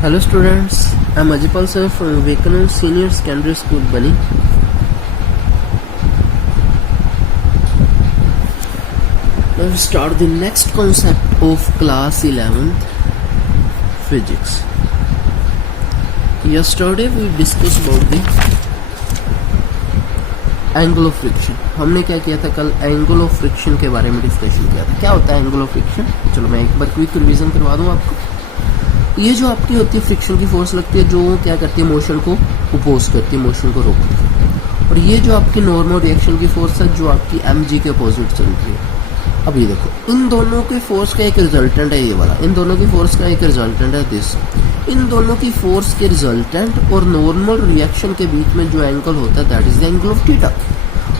Hello students, I am Ajipal sir from Vivekanand Senior Secondary School, Bani. Now we start the next concept of class 11th physics. Yesterday we discussed about the angle of friction. हमने क्या किया था कल? Angle of friction के बारे में discussion किया था. क्या होता है एंगल ऑफ फ्रिक्शन? चलो मैं एक बार क्विक रिवीजन करवा दूं आपको. ये जो आपकी होती है फ्रिक्शन की फोर्स लगती है जो क्या करती है मोशन को अपोज करती है, मोशन को रोकती है. और ये जो आपकी नॉर्मल रिएक्शन की फोर्स है जो आपकी mg के अपोजिट चलती है. अब ये देखो इन दोनों के फोर्स का एक रिजल्टेंट है ये वाला, इन दोनों की फोर्स का एक रिजल्टेंट है दिस. इन दोनों की फोर्स के रिजल्टेंट और नॉर्मल रिएक्शन के बीच में जो एंगल होता है that is the angle of theta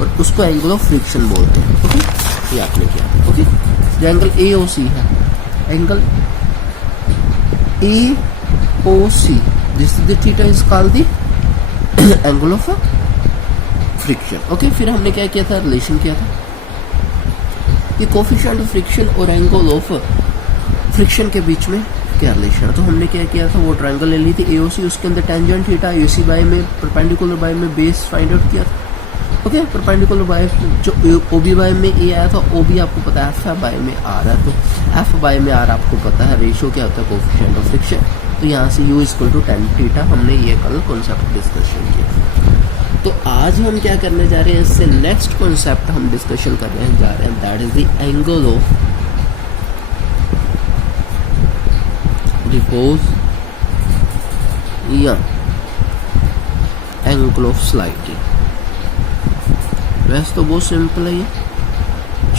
और उसको एंगल ऑफ फ्रिक्शन बोलते हैं. ओके, ये आपने किया. ओके, जो एंगल AOC है, angle AOC, this is the theta is called the angle of friction. Okay, फिर हमने क्या किया था? रिलेशन किया था. ये कोफिशिएंट ऑफ फ्रिक्शन और एंगल ऑफ फ्रिक्शन के बीच में क्या रिलेशन है. तो हमने क्या किया था? वो ट्रायंगल ले ली थी AOC, उसके अंदर टेंजेंट थीटा, AC बाय में परपेंडिकुलर बाय में बेस फाइंड आउट किया था. ओके, परपेंडिकुलर बाय जो OB बाय में A आया था, OB आपको पता है F बाय में आ रहा है, तो F बाय में R आपको पता है रेशियो क्या होता है कोफिशिएंट ऑफ फ्रिक्शन. तो यहाँ से U equal to tan theta हमने ये कल कॉन्सेप्ट डिस्कशन किया. तो आज हम क्या करने जा रहे हैं? इससे नेक्स्ट कॉन्सेप्ट हम डिस्कशन करने जा रहे हैं that is the angle of repose या एंगल ऑफ स्लाइडिंग. वैसे तो बहुत सिंपल है ये,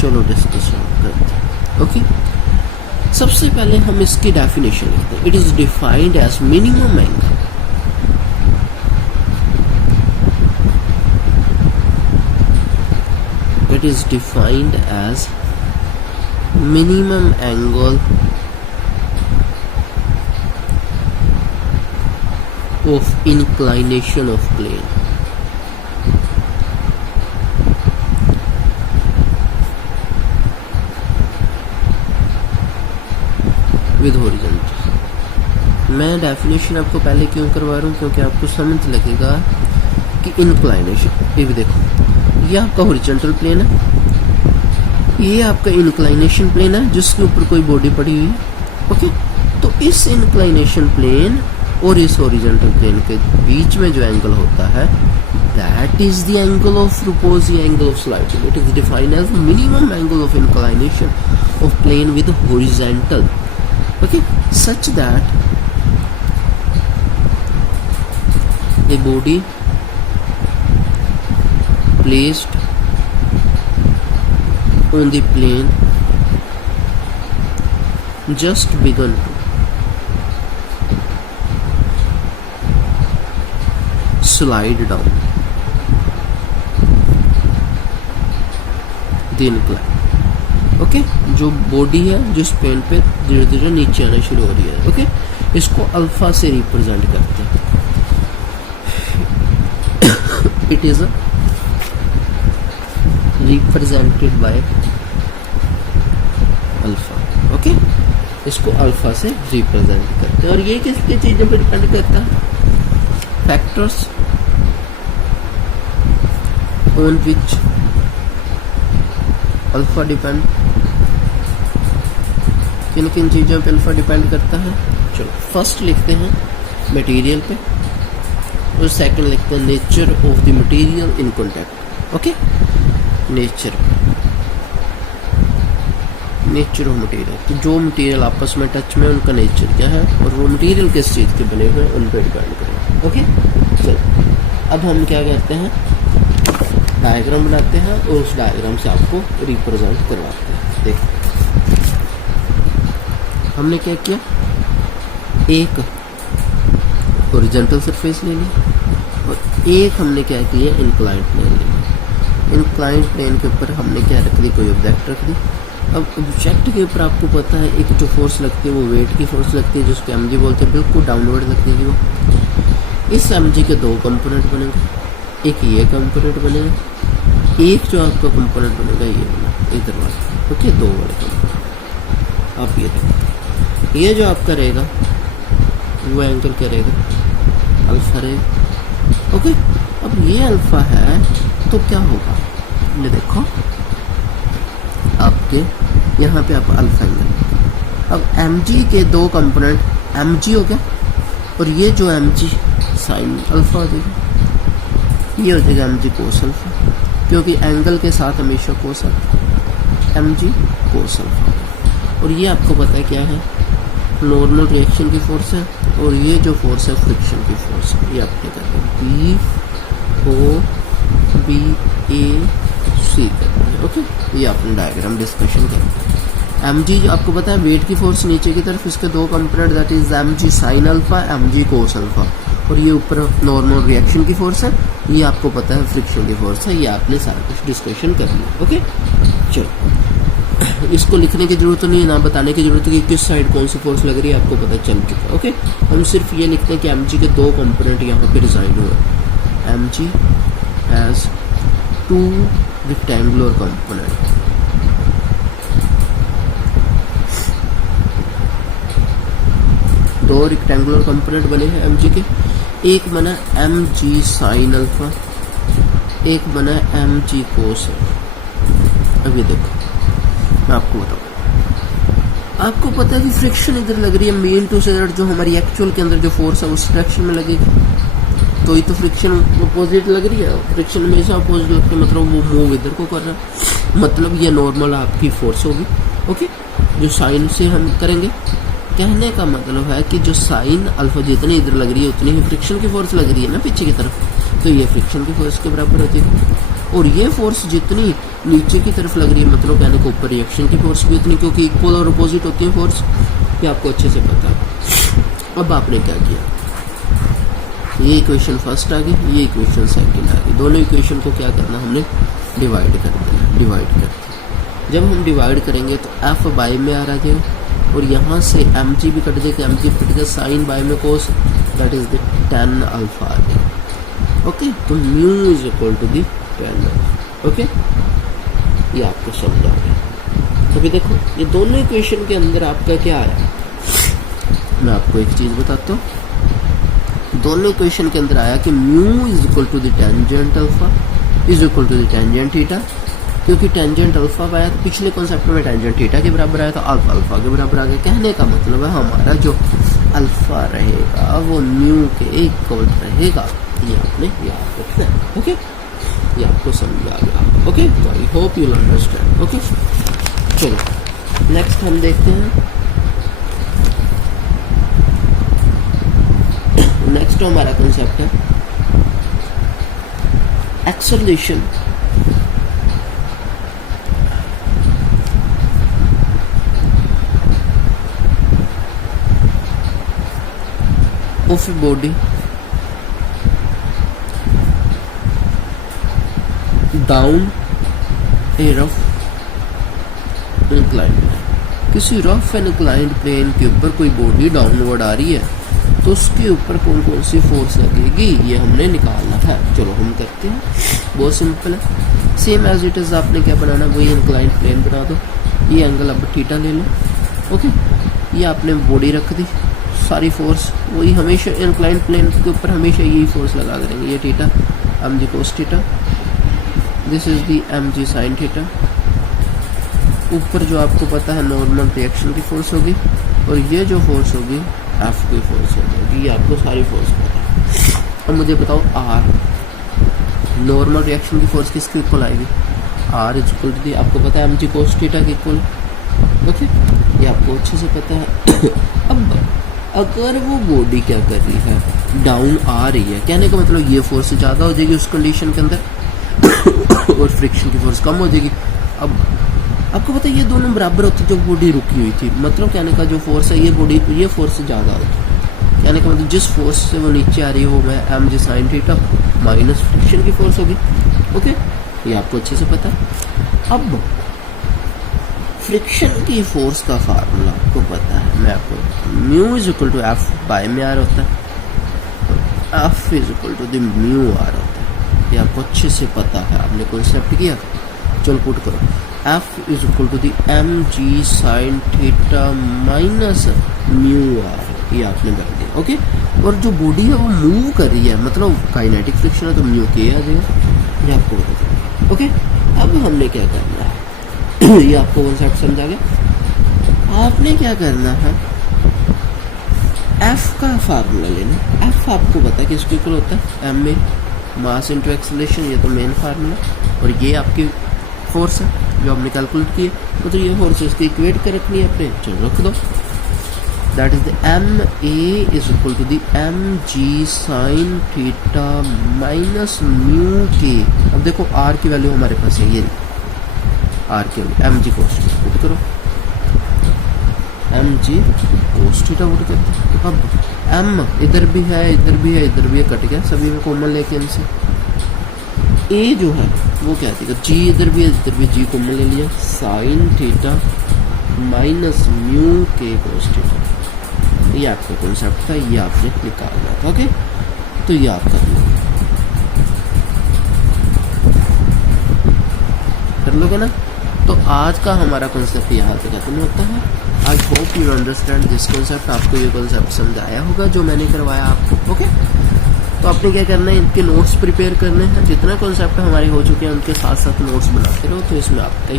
चलो डिस्कशन करते हैं. ओके, सबसे पहले हम इसकी डेफिनेशन लिखते हैं. It is defined as minimum angle. It is defined as minimum angle of inclination of plane. With horizontal. मैं डेफिनेशन आपको पहले क्यों करवा रहा हूँ? क्योंकि आपको समझ लगेगा कि इंक्लाइनेशन, ये भी देखो ये आपका हॉरिजॉन्टल प्लेन है, ये आपका इंक्लाइनेशन प्लेन है जिसके ऊपर कोई बॉडी पड़ी हुई है. ओके, तो इस इंक्लाइनेशन प्लेन और इस हॉरिजॉन्टल प्लेन के बीच में जो एंगल होता है that is the angle of repose या angle of sliding. It is defined as minimum angle of inclination of plane with horizontal. Okay, such that a body placed on the plane just begun to slide down the incline. Okay, जो body है जिस plane पे धीरे धीरे नीचे आना शुरू हो रही है. ओके, इसको अल्फा से रिप्रेजेंट करते हैं. It is represented by alpha. Okay, इसको अल्फा से रिप्रेजेंट करते हैं. और ये किसकी चीजों पर डिपेंड करता है? Factors on which alpha depend. किन किन चीजों पे अल्फा डिपेंड करता है? चलो फर्स्ट लिखते हैं मटेरियल पे और सेकंड लिखते हैं nature of the material in contact. Okay, nature of material, तो जो मटेरियल आपस में टच में उनका नेचर क्या है और वो मटेरियल किस चीज़ के बने हुए हैं उन पर डिपेंड करेगा. ओके, चलो अब हम क्या करते हैं? डायग्राम बनाते हैं और उस डायग्राम से आपको रिप्रेजेंट करवाते हैं. देखो हमने क्या किया? एक हॉरिजॉन्टल सरफेस ले ली और एक हमने क्या किया? इंक्लाइंड प्लेन ले ली. इंक्लाइंड प्लेन के ऊपर हमने क्या रख दी? कोई ऑब्जेक्ट रख दी. अब ऑब्जेक्ट के ऊपर आपको पता है एक जो फोर्स लगती है वो वेट की फोर्स लगती है जिसको mg बोलते हैं, बिल्कुल डाउनवर्ड लगती है. वो इस mg के दो कंपोनेंट बनेंगे, एक ये कंपोनेंट बनेगा, एक जो आपका कंपोनेंट बनेगा ये वाला इधर वाला. ओके, दो वाले कंपोनेंट. आप ये देखो, ये जो आपका रहेगा वो एंगल क्या रहेगा, अल्फा रहेगा। ओके, अब ये अल्फा है तो क्या होगा, ये देखो आपके यहाँ पे आप अल्फा एंगल, अब mg के दो कंपोनेंट, mg हो गया और ये जो mg साइन अल्फा हो जाएगा, ये हो जाएगा mg कोस अल्फा, क्योंकि एंगल के साथ हमेशा कोस आता है, mg कोस अल्फा। और ये आपको पता है क्या है, नॉर्मल रिएक्शन की फोर्स है, और ये जो फोर्स है फ्रिक्शन की फोर्स है। ये आपने करते हैं बी ओ बी ए सी करते हैं। ओके, ये आपने डायग्राम डिस्कशन करते हैं। mg जो आपको पता है वेट की फोर्स नीचे की तरफ, इसके दो component that is mg sine alpha, mg cos alpha, और ये ऊपर नॉर्मल रिएक्शन की फोर्स है, ये आपको पता है फ्रिक्शन की फोर्स है। ये आपने सारा कुछ डिस्कशन कर लिया। ओके, चलो इसको लिखने की जरूरत नहीं है, ना बताने की जरूरत है कि किस साइड कौन सी फोर्स लग रही है, आपको पता चल चुका है। ओके, हम सिर्फ ये लिखते हैं कि mg के दो कंपोनेंट यहाँ पे रिजाइड हुए, mg has two rectangular component, दो रेक्टेंगुलर कंपोनेंट बने हैं mg के, एक बना mg साइन अल्फा, एक बना mg कोस अल्फा। अभी देखो मैं आपको बताऊँ, आपको पता है कि फ्रिक्शन इधर लग रही है, मेन टू सेंटर जो हमारी एक्चुअल के अंदर जो फोर्स है उस डायरेक्शन में लगेगी, तो ये तो फ्रिक्शन अपोजिट लग रही है, फ्रिक्शन हमेशा अपोजिट लगती है, मतलब वो मूव इधर को कर रहा है, मतलब ये नॉर्मल आपकी फोर्स होगी। ओके, जो साइन से हम करेंगे, कहने का मतलब है कि जो साइन अल्फा जितनी इधर लग रही है उतनी ही फ्रिक्शन की फोर्स लग रही है ना पीछे की तरफ, तो ये फ्रिक्शन की फोर्स के बराबर होती है। और ये फोर्स जितनी नीचे की तरफ लग रही है, मतलब कहने को ऊपर रिएक्शन की फोर्स भी उतनी, क्योंकि इक्वल और अपोजिट होती है फोर्स, ये आपको अच्छे से पता है। अब आपने क्या किया, ये इक्वेशन फर्स्ट आ गई, ये इक्वेशन सेकंड आ गई, दोनों इक्वेशन को क्या करना, हमने डिवाइड कर देना। डिवाइड करते जब हम डिवाइड करेंगे तो एफ बाई में आ जाएगा, और यहाँ से mg भी कट जाएगा, mg कट जाएगा, साइन बाय में cos, that is the tan alpha आ गया। ओके, तो mu is equal to the tan alpha. Okay, ये आपको समझ आ गया। तो भी देखो ये दोनों इक्वेशन के अंदर आपका क्या आया, मैं आपको एक चीज बताता हूँ, दोनों इक्वेशन के अंदर आया कि mu is equal to the tangent alpha is equal to the tangent theta, क्योंकि टेंजेंट अल्फा आया तो पिछले कॉन्सेप्ट में टेंजेंट थीटा के बराबर आया, तो अल्फा अल्फा के बराबर आ गया। कहने का मतलब है हमारा जो अल्फा रहेगा वो म्यू के इक्वल रहेगा, ये आपने याद रखना है। ओके, ये आपको समझ आ गया। ओके, तो I hope you understand. Okay, चलो नेक्स्ट हम देखते हैं, नेक्स्ट हमारा कॉन्सेप्ट है acceleration of a body down a rough inclined plane. किसी रफ एंड इंक्लाइंड प्लेन के ऊपर कोई बॉडी डाउनवर्ड आ रही है तो उसके ऊपर कौन कौन सी फोर्स लगेगी ये हमने निकालना है। चलो हम करते हैं, बहुत सिंपल है, सेम एज इट इज आपने क्या बनाना, वही इंक्लाइंड प्लेन बना दो, ये एंगल अब थीटा ले लो। ओके, ये आपने बॉडी रख दी, सारी फोर्स वही हमेशा इंक्लाइंड प्लेन के ऊपर हमेशा यही फोर्स लगा करेंगे, ये theta mg cos theta, this is the mg sin theta. ऊपर जो आपको पता है नॉर्मल रिएक्शन की फोर्स होगी, और ये जो फोर्स होगी एफ की फोर्स होगी, ये आपको सारी फोर्स पता है। अब मुझे बताओ आर, नॉर्मल रिएक्शन की फोर्स किसके इक्वल आएगी, R is equal to the, आपको पता है mg cos थीटा के इक्वल। ओके, ये आपको अच्छे से पता है। अब अगर वो बॉडी क्या कर रही है, डाउन आ रही है, कहने का मतलब ये फोर्स ज़्यादा हो जाएगी उस कंडीशन के अंदर और फ्रिक्शन की फोर्स कम हो जाएगी। अब आपको पता है ये दोनों बराबर होती जो बॉडी रुकी हुई थी, मतलब कहने का जो फोर्स है ये बॉडी ये फोर्स ज़्यादा होती, कहने का मतलब जिस फोर्स से वो नीचे आ रही है वो मैं mg sin theta minus friction की फोर्स होगी। ओके, ये आपको अच्छे से पता है। अब फ्रिक्शन की फोर्स का फार्मूला आपको पता है, मैं आपको mu is equal to F by में आर होता है, F is equal to the mu R होता है, ये आपको अच्छे से पता है, आपने कॉन्सेप्ट किया। चलो पुट करो, F is equal to the mg sin theta minus mu R, ये आपने कर दिया। ओके, और जो बॉडी है वो मूव कर रही है, मतलब काइनेटिक फ्रिक्शन है तो म्यू के आ जाएगा, ये आपको पता चलेगा। ओके, अब हमने क्या करना है ये आपको कॉन्सेप्ट समझा गया। आपने क्या करना है, एफ का फार्मूला लेना। एफ आपको पता है किसको इक्वल होता है, M A mass into acceleration, ये तो मेन फार्मूला, और ये आपकी फोर्स है जो आपने कैलकुलेट की है, तो ये फोर्स इसकी इक्वेट कर रखनी है अपने, चलो रख दो। That is the M A is equal to the M G sine theta minus mu के। अब देखो आर की वैल्यू हमारे पास है, ये आर की value M G cos put करो, M G cos theta put करते। अब एम इधर भी है, इधर भी है, इधर भी है, कट गया, सभी में कॉमन लेके इनसे। ए जो है वो क्या देगा, जी इधर भी है, इधर भी जी कॉमन ले लिया, साइन थीटा माइनस म्यू के कोस थीटा। ये आपका कॉन्सेप्ट था, ये आपने निकालना था। ओके, तो ये आप कर लोगे ना। तो आज का हमारा कॉन्सेप्ट यहाँ पे खत्म होता है। आई hope you understand this concept. आपको ये कॉन्सेप्ट समझ आया होगा जो मैंने करवाया आपको। ओके, तो आपने क्या करना है, इनके नोट्स प्रिपेयर करने हैं, जितना कॉन्सेप्ट हमारे हो चुके हैं उनके साथ साथ नोट्स बनाते रहो, तो इसमें आपका